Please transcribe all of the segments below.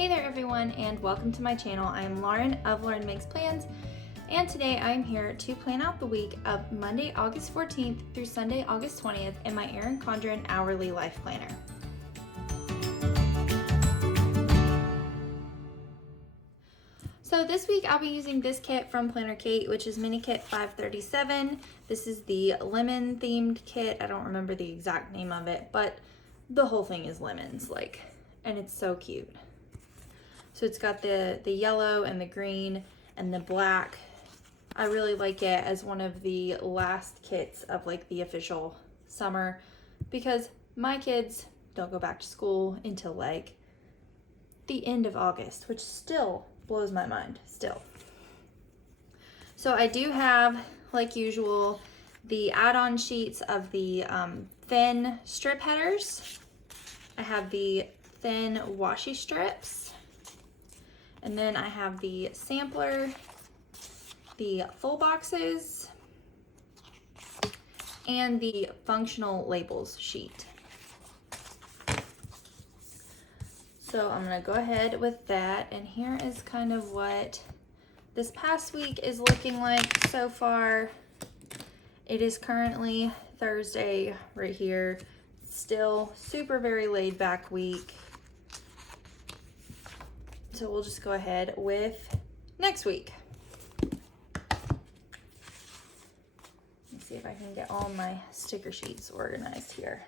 Hey there everyone, and welcome to my channel. I am Lauren of Lauren Makes Plans, and today I am here to plan out the week of Monday, August 14th through Sunday, August 20th in my Erin Condren Hourly Life Planner. So this week I'll be using this kit from PlannerKate, which is Mini Kit 537. This is the lemon themed kit. I don't remember the exact name of it, but the whole thing is lemons, and it's so cute. So it's got the yellow and the green and the black. I really like it as one of the last kits of the official summer, because my kids don't go back to school until the end of August, which still blows my mind still. So I do have, like usual, the add-on sheets of the thin strip headers. I have the thin washi strips. And then I have the sampler, the full boxes, and the functional labels sheet. So I'm gonna go ahead with that, and here is kind of what this past week is looking like so far. It is currently Thursday right here. Still super very laid back week. So we'll just go ahead with next week. Let's see if I can get all my sticker sheets organized here.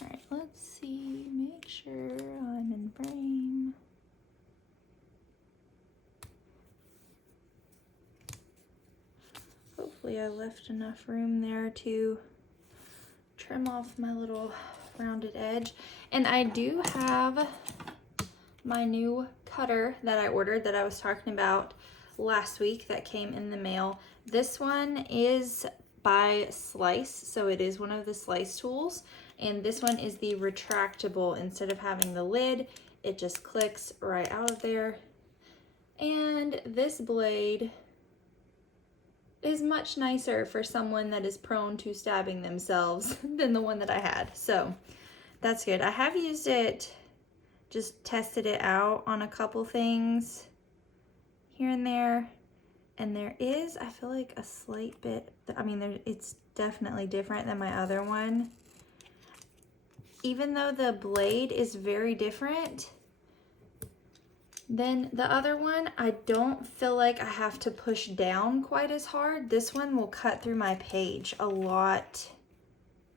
All right, let's see, make sure I'm in frame. Hopefully I left enough room there to trim off my little rounded edge. And I do have my new cutter that I ordered that I was talking about last week that came in the mail. This one is by Slice, so it is one of the Slice tools. And this one is the retractable. Instead of having the lid, it just clicks right out of there. And this blade is much nicer for someone that is prone to stabbing themselves than the one that I had. So that's good. I have used it, just tested it out on a couple things here and there. And there is, I feel like, a slight bit, it's definitely different than my other one. Even though the blade is very different than the other one, I don't feel like I have to push down quite as hard. This one will cut through my page a lot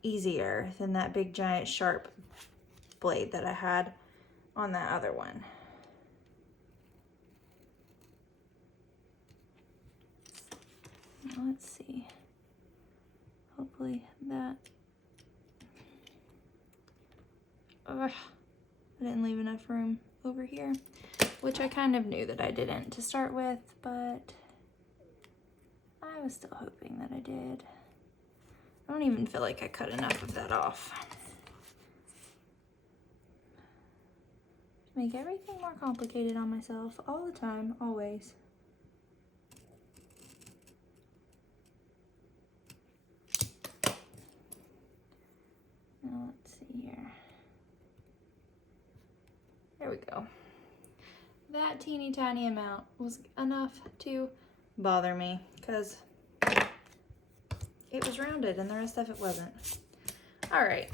easier than that big giant sharp blade that I had on that other one. Now let's see. Hopefully that... Ugh, I didn't leave enough room over here, which I kind of knew that I didn't to start with, but I was still hoping that I did. I don't even feel like I cut enough of that off. Make everything more complicated on myself all the time, always. Now let's see here. There we go. That teeny tiny amount was enough to bother me because it was rounded and the rest of it wasn't. All right.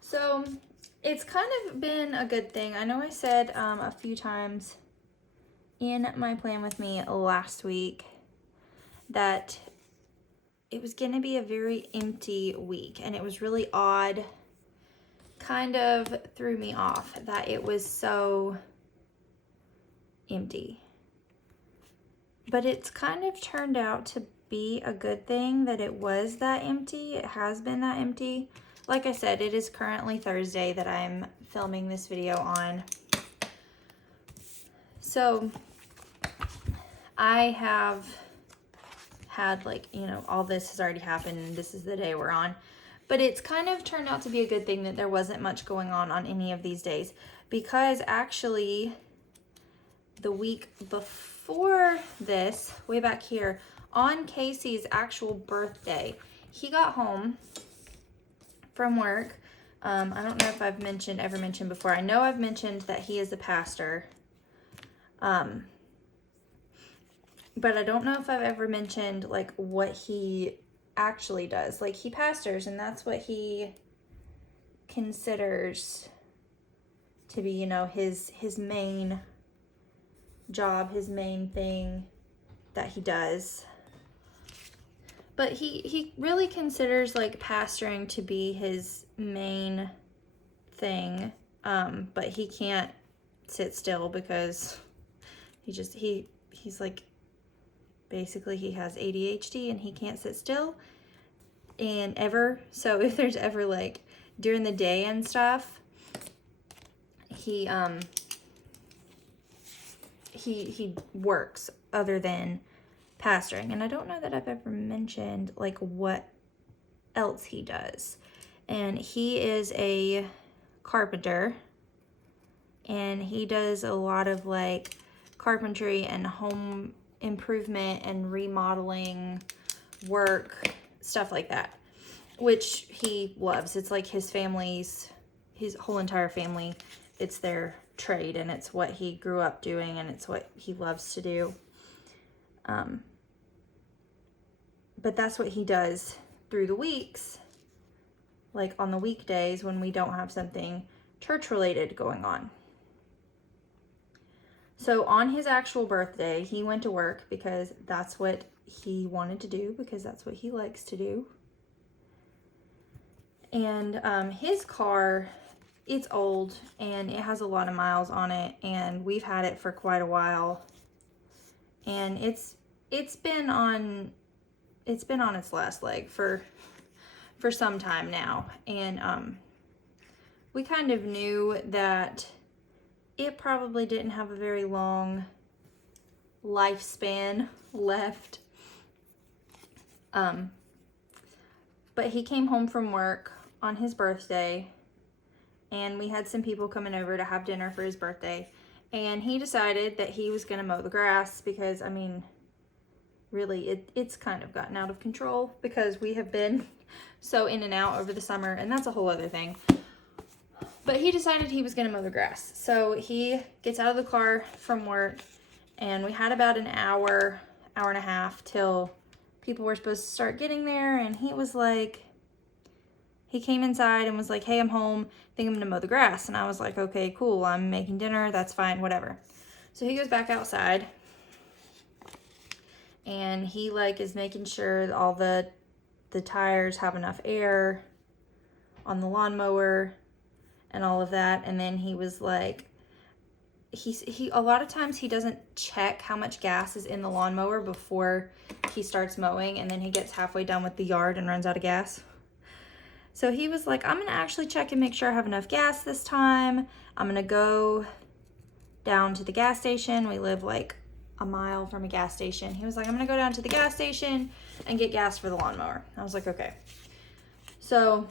So it's kind of been a good thing. I know I said a few times in my plan with me last week that it was going to be a very empty week, and it was really odd. Kind of threw me off that it was so empty. But it's kind of turned out to be a good thing that it was that empty. It has been that empty. Like I said, it is currently Thursday that I'm filming this video on. So I have had all this has already happened and this is the day we're on. But it's kind of turned out to be a good thing that there wasn't much going on any of these days, because actually the week before this, way back here, on Casey's actual birthday, he got home from work. I don't know if I've ever mentioned before. I know I've mentioned that he is a pastor. But I don't know if I've ever mentioned like what he actually does. Like, he pastors, and that's what he considers to be, you know, his main job, his main thing that he does. But he really considers like pastoring to be his main thing. But he can't sit still because he's like, basically he has ADHD and he can't sit still and ever. So if there's ever like during the day and stuff, he works other than pastoring. And I don't know that I've ever mentioned like what else he does. And he is a carpenter, and he does a lot of like carpentry and home improvement and remodeling work, stuff like that, which he loves. It's like his whole entire family, it's their trade, and it's what he grew up doing, and it's what he loves to do. But that's what he does through the weeks, like on the weekdays when we don't have something church related going on. So on his actual birthday, he went to work because that's what he wanted to do, because that's what he likes to do. And his car, it's old and it has a lot of miles on it, and we've had it for quite a while. And it's been on its last leg for some time now. And we kind of knew that it probably didn't have a very long lifespan left. But he came home from work on his birthday, and we had some people coming over to have dinner for his birthday, and he decided that he was going to mow the grass because, I mean, really, it's kind of gotten out of control because we have been so in and out over the summer, and that's a whole other thing. But he decided he was going to mow the grass. So he gets out of the car from work, and we had about an hour and a half till people were supposed to start getting there. And he was like, he came inside and was like, hey, I'm home. I think I'm going to mow the grass. And I was like, okay, cool. I'm making dinner. That's fine. Whatever. So he goes back outside, and he like is making sure that all the tires have enough air on the lawnmower and all of that. And then he was like, he a lot of times he doesn't check how much gas is in the lawnmower before he starts mowing, and then he gets halfway done with the yard and runs out of gas. So he was like, I'm gonna actually check and make sure I have enough gas this time. I'm gonna go down to the gas station. We live like a mile from a gas station. He was like, I'm gonna go down to the gas station and get gas for the lawnmower. I was like, okay. So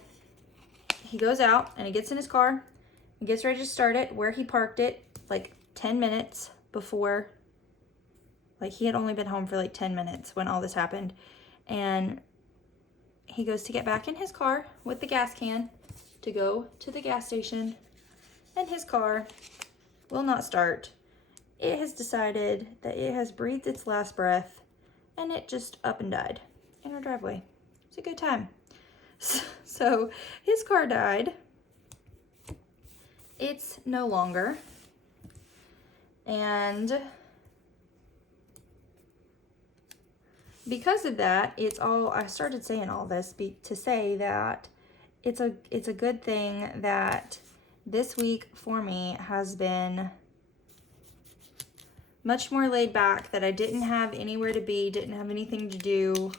he goes out and he gets in his car and gets ready to start it where he parked it like 10 minutes before. Like, he had only been home for like 10 minutes when all this happened. And he goes to get back in his car with the gas can to go to the gas station, and his car will not start. It has decided that it has breathed its last breath, and it just up and died in our driveway. It's a good time. So his car died. It's no longer. And because of that, I started saying all this to say that it's a good thing that this week for me has been much more laid back, that I didn't have anywhere to be, didn't have anything to do,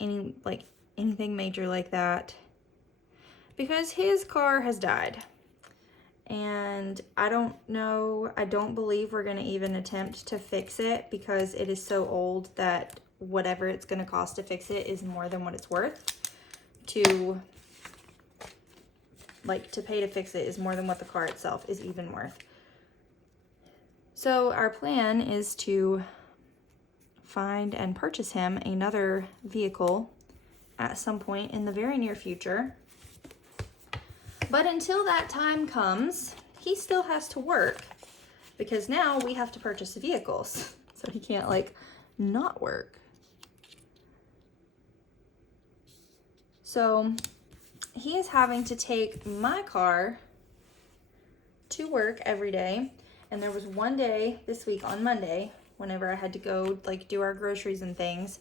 anything major like that, because his car has died. And I don't believe we're going to even attempt to fix it, because it is so old that whatever it's going to cost to fix it is more than what it's worth. To pay to fix it is more than what the car itself is even worth. So our plan is to find and purchase him another vehicle at some point in the very near future. But until that time comes, he still has to work because now we have to purchase the vehicles. So he can't like not work. So he is having to take my car to work every day. And there was one day this week on Monday, whenever I had to go like do our groceries and things,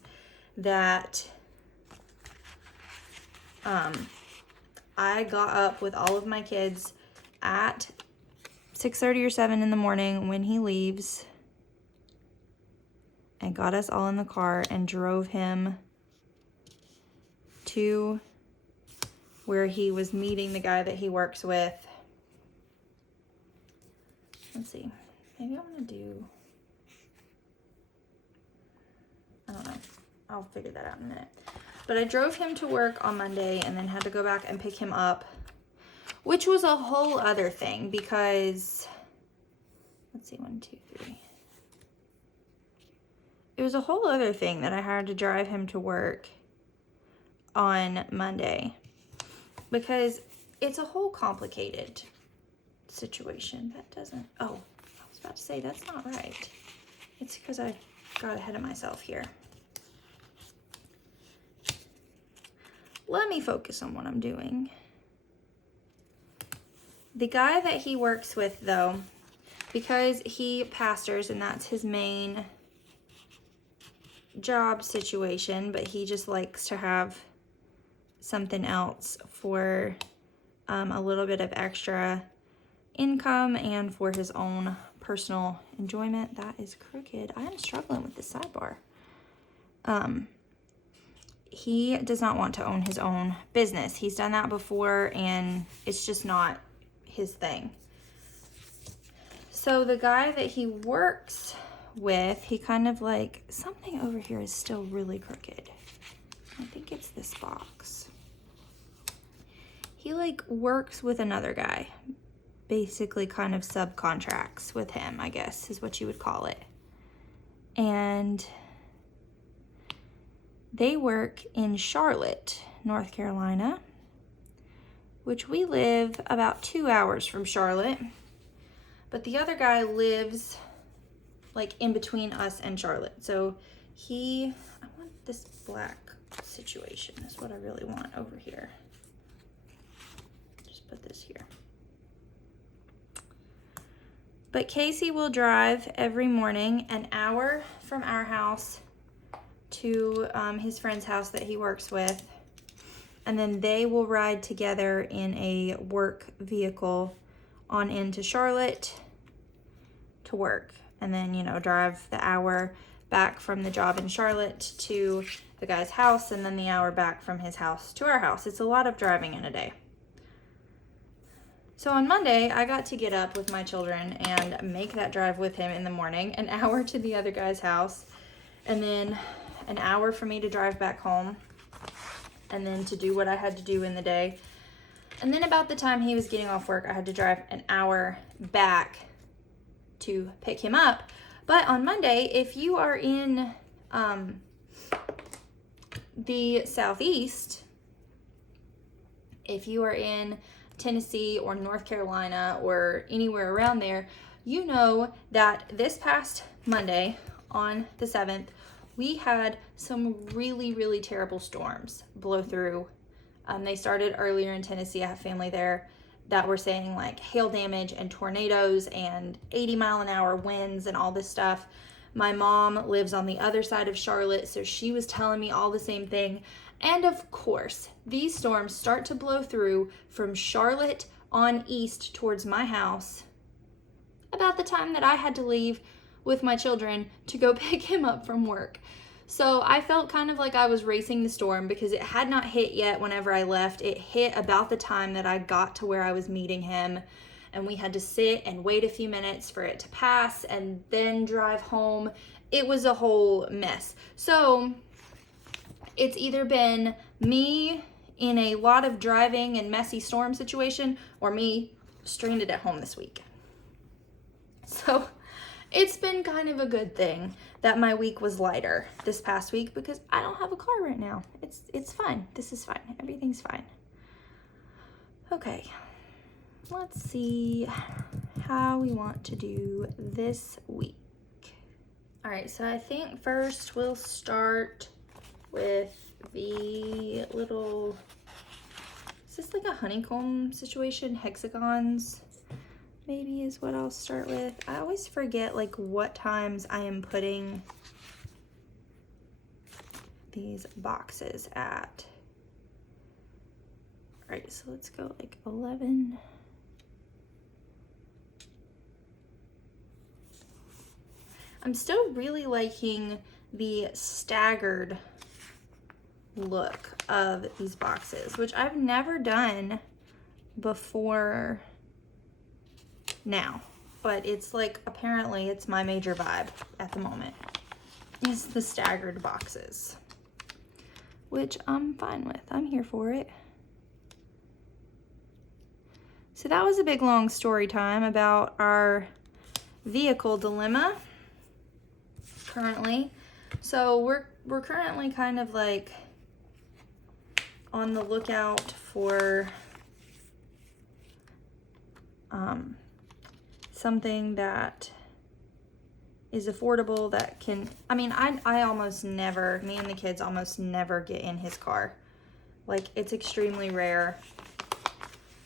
that I got up with all of my kids at 6:30 or 7 in the morning when he leaves and got us all in the car and drove him to where he was meeting the guy that he works with. Let's see, maybe I want to do, I don't know, I'll figure that out in a minute. But I drove him to work on Monday and then had to go back and pick him up, which was a whole other thing because, let's see, 1, 2, 3. It was a whole other thing that I had to drive him to work on Monday because it's a whole complicated situation. That doesn't, oh, I was about to say that's not right. It's because I got ahead of myself here. Let me focus on what I'm doing. The guy that he works with, though, because he pastors and that's his main job situation, but he just likes to have something else for a little bit of extra income and for his own personal enjoyment. That is crooked. I am struggling with this sidebar. He does not want to own his own business. He's done that before and it's just not his thing. So the guy that he works with, he kind of like, something over here is still really crooked. I think it's this box. He like works with another guy, basically kind of subcontracts with him, I guess is what you would call it. And they work in Charlotte, North Carolina, which we live about 2 hours from Charlotte. But the other guy lives like in between us and Charlotte. So I want this black situation. That's what I really want over here. Just put this here. But Casey will drive every morning an hour from our house to his friend's house that he works with. And then they will ride together in a work vehicle on into Charlotte to work. And then, you know, drive the hour back from the job in Charlotte to the guy's house, and then the hour back from his house to our house. It's a lot of driving in a day. So on Monday, I got to get up with my children and make that drive with him in the morning, an hour to the other guy's house, and then an hour for me to drive back home, and then to do what I had to do in the day. And then about the time he was getting off work, I had to drive an hour back to pick him up. But on Monday, if you are in the Southeast, if you are in Tennessee or North Carolina or anywhere around there, you know that this past Monday on the 7th, we had some really, really terrible storms blow through. They started earlier in Tennessee. I have family there that were saying like hail damage and tornadoes and 80-mile-an-hour winds and all this stuff. My mom lives on the other side of Charlotte, so she was telling me all the same thing. And of course, these storms start to blow through from Charlotte on east towards my house about the time that I had to leave with my children to go pick him up from work. So I felt kind of like I was racing the storm because it had not hit yet whenever I left. It hit about the time that I got to where I was meeting him, and we had to sit and wait a few minutes for it to pass and then drive home. It was a whole mess. So it's either been me in a lot of driving and messy storm situation or me stranded at home this week. So it's been kind of a good thing that my week was lighter this past week because I don't have a car right now. It's fine. This is fine. Everything's fine. Okay, let's see how we want to do this week. All right, so I think first we'll start with the little, is this like a honeycomb situation? Hexagons maybe is what I'll start with. I always forget like what times I am putting these boxes at. All right, so let's go like 11. I'm still really liking the staggered look of these boxes, which I've never done before now, but it's like, apparently it's my major vibe at the moment, is the staggered boxes, which I'm fine with. I'm here for it. So that was a big long story time about our vehicle dilemma currently. So we're currently kind of like on the lookout for something that is affordable that can, I mean, I almost never, me and the kids almost never get in his car. Like, it's extremely rare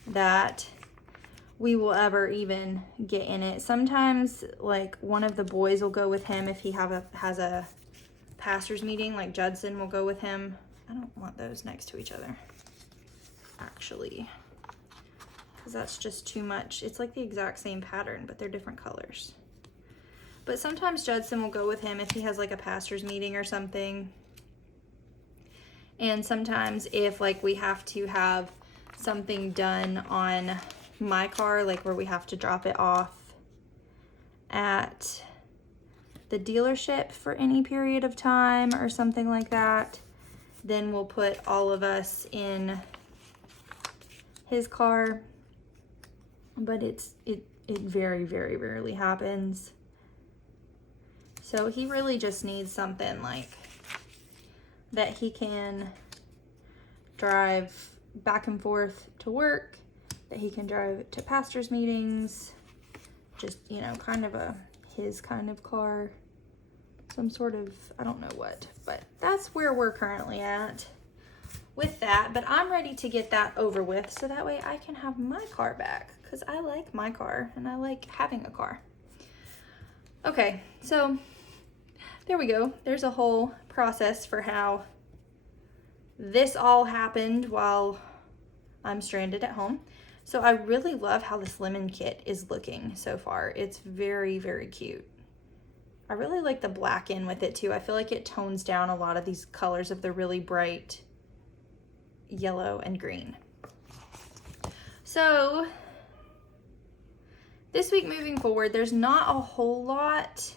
that we will ever even get in it. Sometimes like one of the boys will go with him if he has a pastor's meeting, like Judson will go with him. I don't want those next to each other, actually, because that's just too much. It's like the exact same pattern, but they're different colors. But sometimes Judson will go with him if he has like a pastor's meeting or something. And sometimes if like we have to have something done on my car, like where we have to drop it off at the dealership for any period of time or something like that, then we'll put all of us in his car. But it very, very rarely happens. So he really just needs something like that he can drive back and forth to work, that he can drive to pastor's meetings, just, you know, kind of his kind of car, some sort of, I don't know what, but that's where we're currently at with that. But I'm ready to get that over with so that way I can have my car back, because I like my car and I like having a car. Okay, so there we go. There's a whole process for how this all happened while I'm stranded at home. So I really love how this lemon kit is looking so far. It's very, very cute. I really like the black in with it too. I feel like it tones down a lot of these colors of the really bright yellow and green. So this week moving forward, there's not a whole lot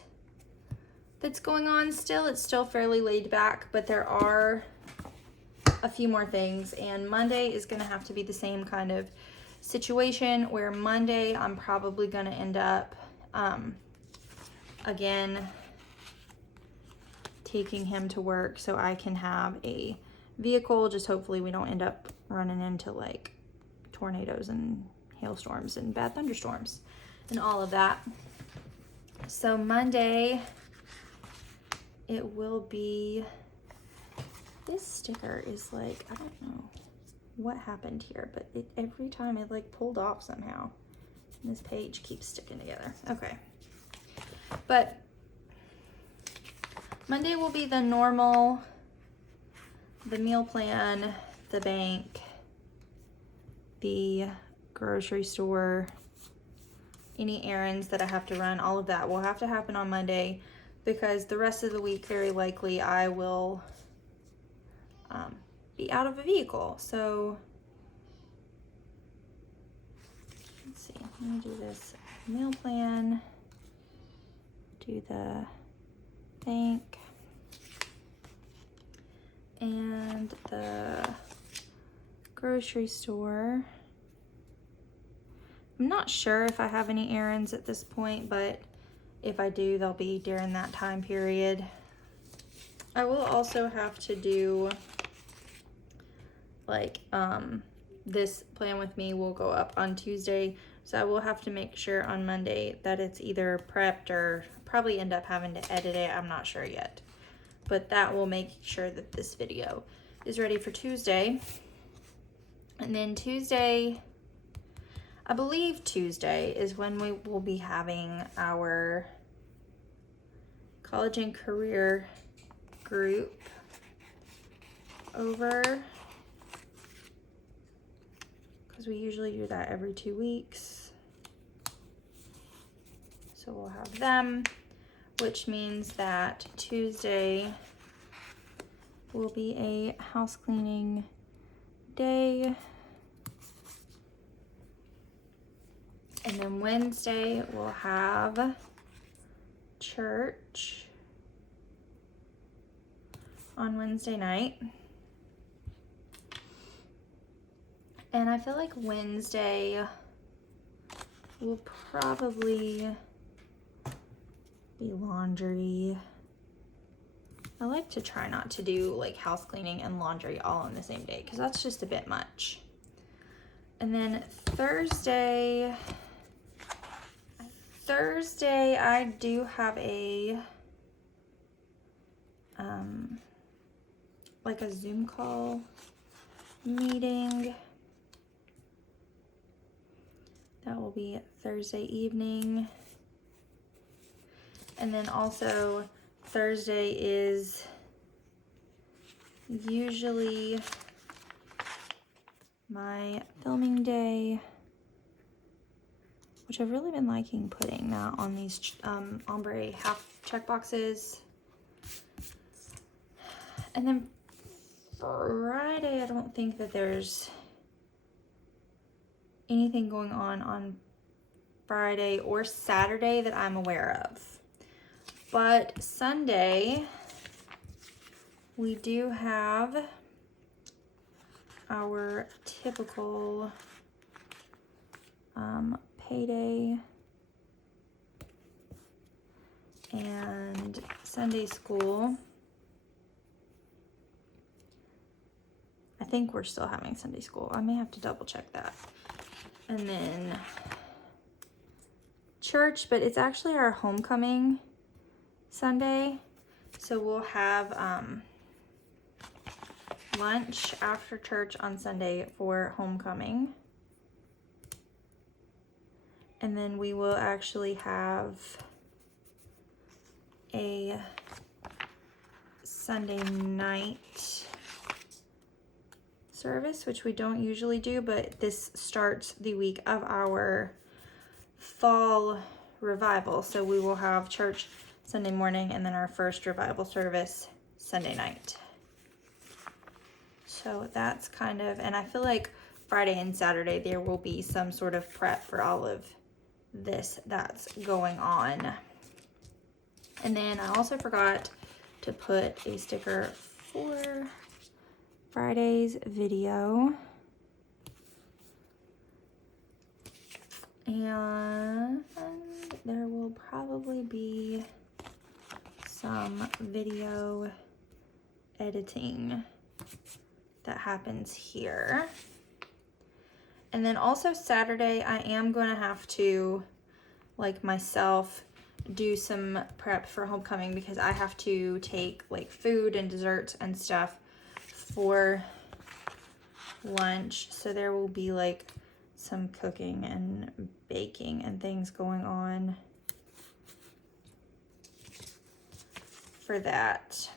that's going on still. It's still fairly laid back, but there are a few more things, and Monday is going to have to be the same kind of situation where Monday I'm probably going to end up again taking him to work so I can have a vehicle. Just hopefully we don't end up running into like tornadoes and hailstorms and bad thunderstorms and all of that. So Monday it will be, this sticker is like, I don't know what happened here, but every time it like pulled off somehow. And this page keeps sticking together. Okay. But Monday will be the normal, the meal plan, the bank, the grocery store, any errands that I have to run, all of that will have to happen on Monday, because the rest of the week, very likely, I will be out of a vehicle. So let's see, let me do this meal plan, do the bank, and the grocery store. I'm not sure if I have any errands at this point, but if I do, they'll be during that time period. I will also have to do like this plan with me will go up on Tuesday, so I will have to make sure on Monday that it's either prepped or probably end up having to edit it. I'm not sure yet, but that will make sure that this video is ready for Tuesday. And then Tuesday, I believe Tuesday is when we will be having our college and career group over, because we usually do that every 2 weeks. So we'll have them, which means that Tuesday will be a house cleaning day. And then Wednesday we'll have church on Wednesday night. And I feel like Wednesday will probably be laundry. I like to try not to do like house cleaning and laundry all on the same day because that's just a bit much. And then Thursday I do have a like a Zoom call meeting. That will be Thursday evening. And then also Thursday is usually my filming day, which I've really been liking putting that on these ombre half check boxes. And then Friday, I don't think that there's anything going on Friday or Saturday that I'm aware of. But Sunday, we do have our typical payday and Sunday school. I think we're still having Sunday school. I may have to double check that. And then church, but it's actually our homecoming Sunday. So we'll have lunch after church on Sunday for homecoming. And then we will actually have a Sunday night service, which we don't usually do, but this starts the week of our fall revival. So we will have church Sunday morning and then our first revival service Sunday night. So that's kind of, and I feel like Friday and Saturday there will be some sort of prep for all of this that's going on. And then I also forgot to put a sticker for Friday's video. And there will probably be some video editing that happens here. And then also Saturday, I am going to have to, like myself, do some prep for homecoming because I have to take like food and desserts and stuff for lunch. So there will be like some cooking and baking and things going on for that.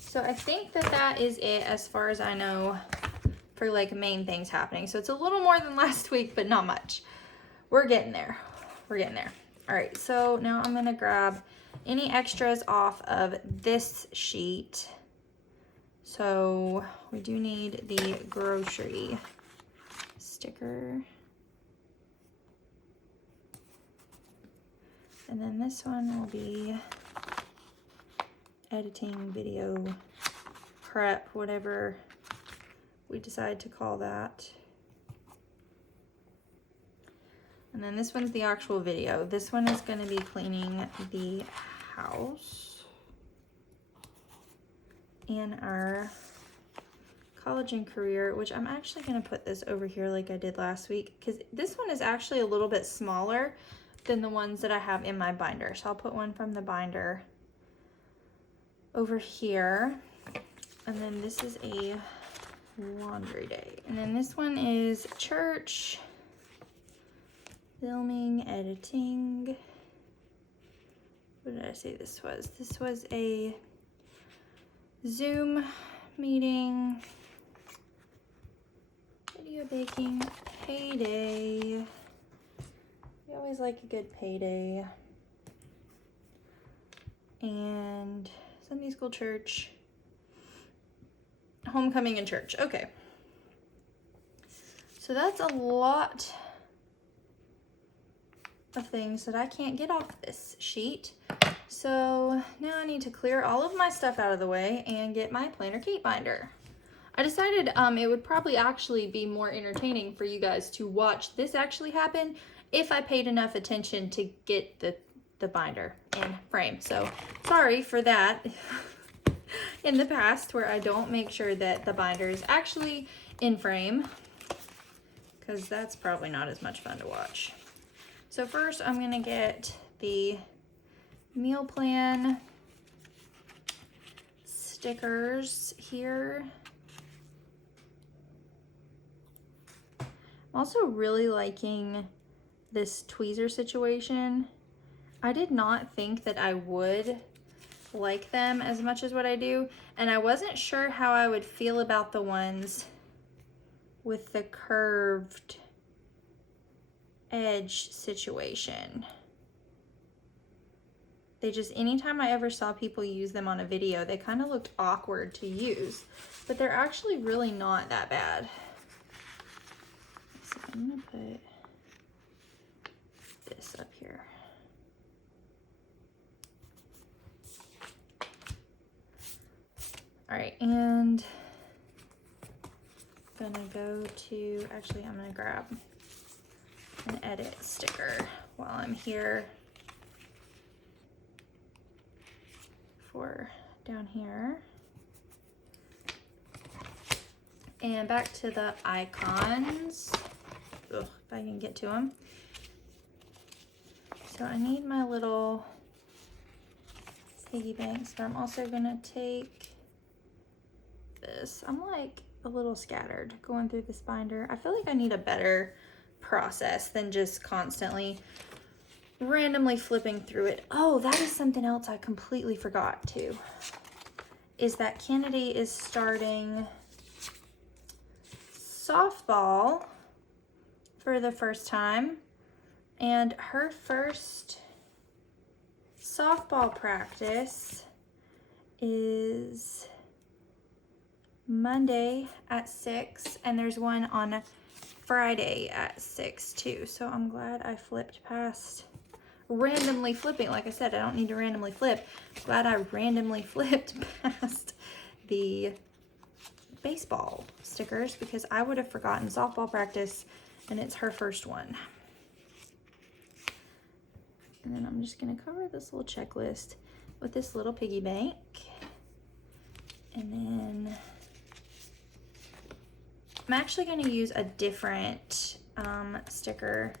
So I think that that is it as far as I know for like main things happening. So it's a little more than last week, but not much. We're getting there. We're getting there. All right, so now I'm gonna grab any extras off of this sheet. So we do need the grocery sticker. And then this one will be editing, video, prep, whatever we decide to call that. And then this one's the actual video. This one is going to be cleaning the house and our college and career, which I'm actually going to put this over here like I did last week, because this one is actually a little bit smaller than the ones that I have in my binder. So I'll put one from the binder over here. And then this is a laundry day. And then this one is church, filming, editing. What did I say this was? This was a Zoom meeting, video baking, payday. We always like a good payday. And Sunday school, church, homecoming, and church. Okay. So that's a lot of things that I can't get off this sheet. So now I need to clear all of my stuff out of the way and get my PlannerKate binder. I decided it would probably actually be more entertaining for you guys to watch this actually happen if I paid enough attention to get the binder in frame. So sorry for that in the past where I don't make sure that the binder is actually in frame, because that's probably not as much fun to watch. So first I'm gonna get the meal plan stickers here. I'm also really liking this tweezer situation. I did not think that I would like them as much as what I do, and I wasn't sure how I would feel about the ones with the curved edge situation. They just, anytime I ever saw people use them on a video, they kind of looked awkward to use, but they're actually really not that bad. So I'm gonna put this up here. All right, and I'm gonna go to, actually I'm gonna grab an edit sticker while I'm here for down here. And back to the icons. Ugh, if I can get to them. So I need my little piggy banks, but I'm also gonna take this. I'm like a little scattered going through this binder. I feel like I need a better process than just constantly randomly flipping through it. Oh, that is something else I completely forgot too, is that Kennedy is starting softball for the first time, and her first softball practice is Monday at 6, and there's one on Friday at 6 too. So I'm glad I flipped past randomly flipping. Like I said, I don't need to randomly flip. Glad I randomly flipped past the baseball stickers, because I would have forgotten softball practice, and it's her first one. And then I'm just gonna cover this little checklist with this little piggy bank. And then I'm actually gonna use a different sticker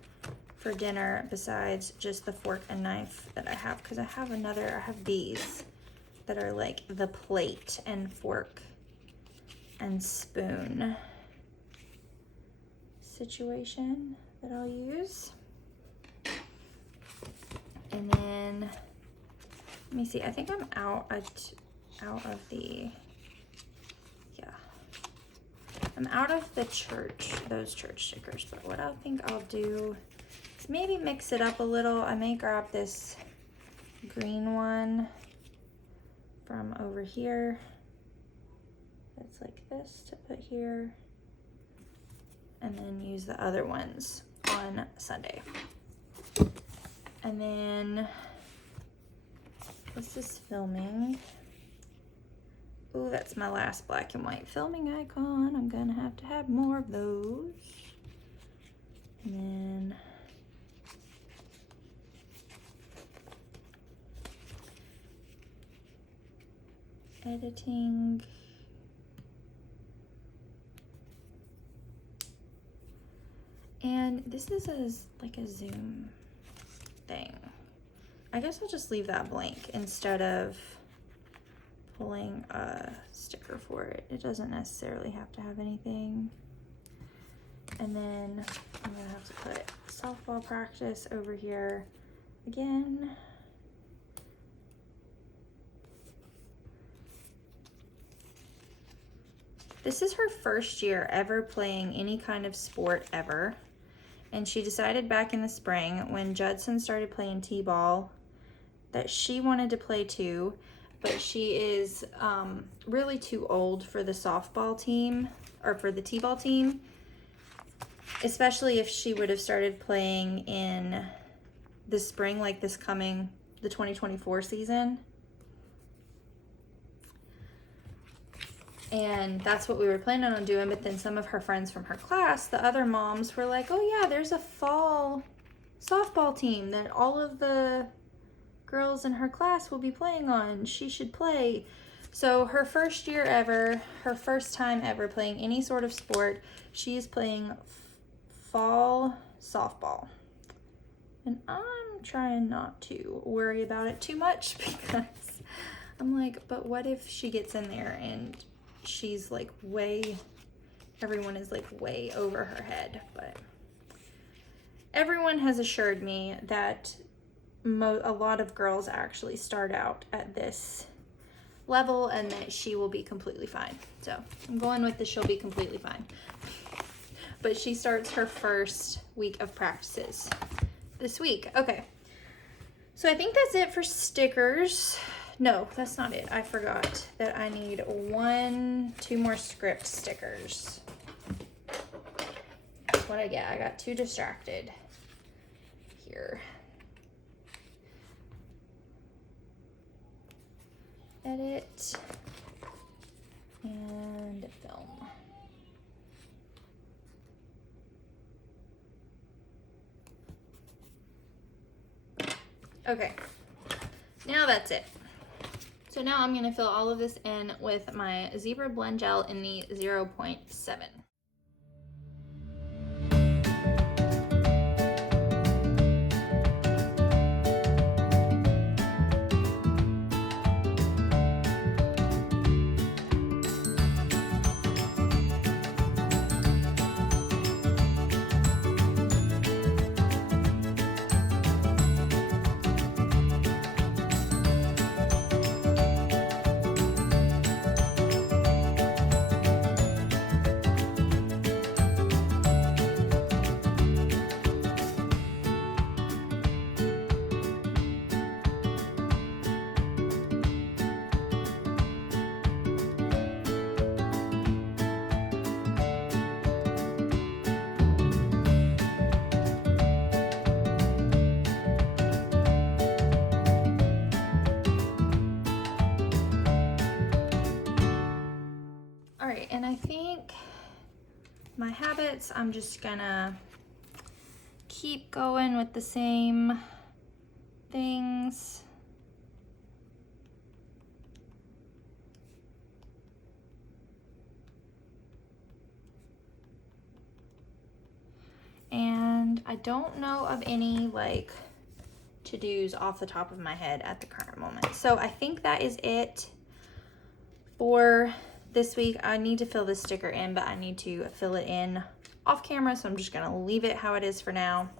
for dinner besides just the fork and knife that I have, because I have these that are like the plate and fork and spoon situation that I'll use. And then let me see, I think I'm out of the, yeah, I'm out of the church, those church stickers. But what I think I'll do is maybe mix it up a little. I may grab this green one from over here that's like this to put here, and then use the other ones on Sunday. And then what's this filming? Ooh, that's my last black and white filming icon. I'm gonna have to have more of those. And then editing. And this is like a zoom thing. I guess I'll just leave that blank instead of pulling a sticker for it. It doesn't necessarily have to have anything. And then I'm gonna have to put softball practice over here again. This is her first year ever playing any kind of sport ever. And she decided back in the spring when Judson started playing t-ball that she wanted to play too, but she is really too old for the softball team or for the t-ball team, especially if she would have started playing in the spring, like the 2024 season. And that's what we were planning on doing, but then some of her friends from her class, the other moms, were like, oh yeah, there's a fall softball team that all of the girls in her class will be playing on. She should play. So her first year ever, her first time ever playing any sort of sport, she is playing fall softball. And I'm trying not to worry about it too much because I'm like, but what if she gets in there and she's like everyone is like way over her head. But everyone has assured me that a lot of girls actually start out at this level and that she will be completely fine. So I'm going with the she'll be completely fine. But she starts her first week of practices this week. Okay, so I think that's it for stickers. No, that's not it. I forgot that I need 2 more script stickers. What'd I get? I got too distracted here. Edit and film. Okay, now that's it. So now I'm gonna fill all of this in with my Zebra Blend Gel in the 0.7. And I think my habits, I'm just gonna keep going with the same things. And I don't know of any like to-dos off the top of my head at the current moment. So I think that is it for this week. I need to fill this sticker in, but I need to fill it in off camera, so I'm just gonna leave it how it is for now.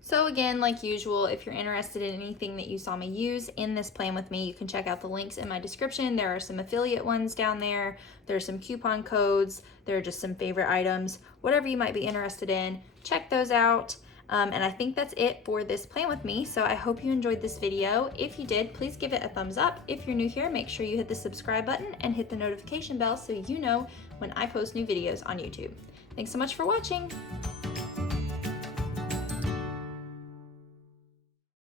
So again, like usual, if you're interested in anything that you saw me use in this plan with me, you can check out the links in my description. There are some affiliate ones down there. There's some coupon codes. There are just some favorite items. Whatever you might be interested in, check those out. And I think that's it for this plan with me. So I hope you enjoyed this video. If you did, please give it a thumbs up. If you're new here, make sure you hit the subscribe button and hit the notification bell so you know when I post new videos on YouTube. Thanks so much for watching.